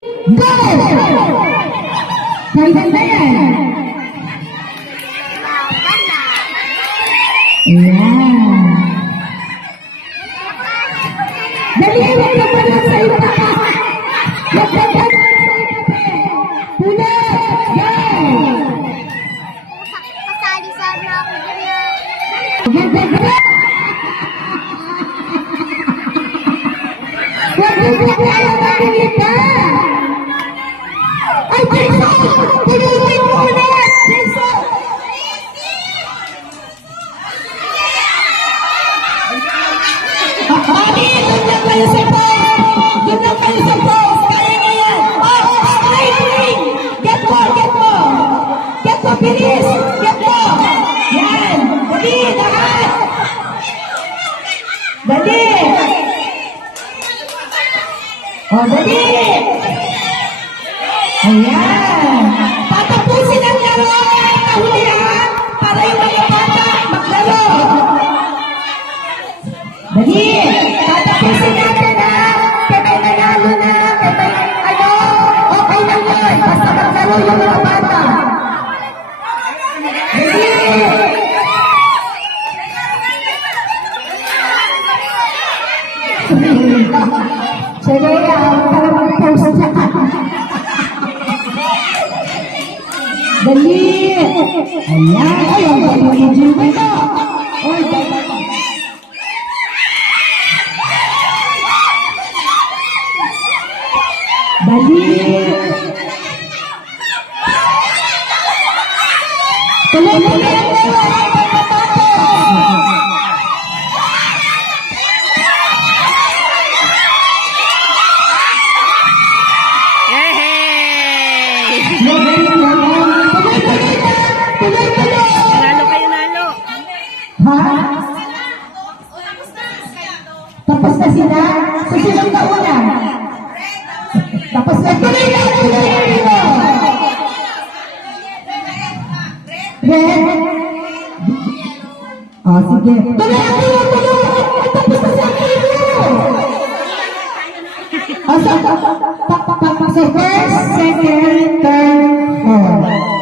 Go! Ganda yan. Ayan. Dali, huwag na pa sa iba. Huwag na pa sa iba. Pula! Go! Kasali sana ako dyan. Ganda! Huwag na pa tayo makikita. Ay, Jason! Tuloy mo ulit! Jason! Mami, doon lang kayo sa post! Doon lang kayo sa post! Kaya nyo yan! Ring! Get mo! Get mo! Get mo, bilis! Get mo! Yan! Dali! Lahat! Dali! O, dali! Ayan! Tatapusin ang laro! Kahulihan! Para yung mga bata maglaro! Dali! Tatapusin natin ha! Kaya may nanalo na! Kaya may ano! Okay lang yun! Basta maglaro yung mga bata! Dali! Serena, huwag ka na mag-post dyan. Dali! Ayan! Ay, ang pag-video mo ito! Oy, dali! Tuloy-tuloy ang laro! Nalo kayo, nalo. Ha? Tapos na sila? Susunod na una. Tapos na tuloy na! Red? Oh, sige. Tuloy ako! Tapos na sa akin! So, first, second, third, fourth.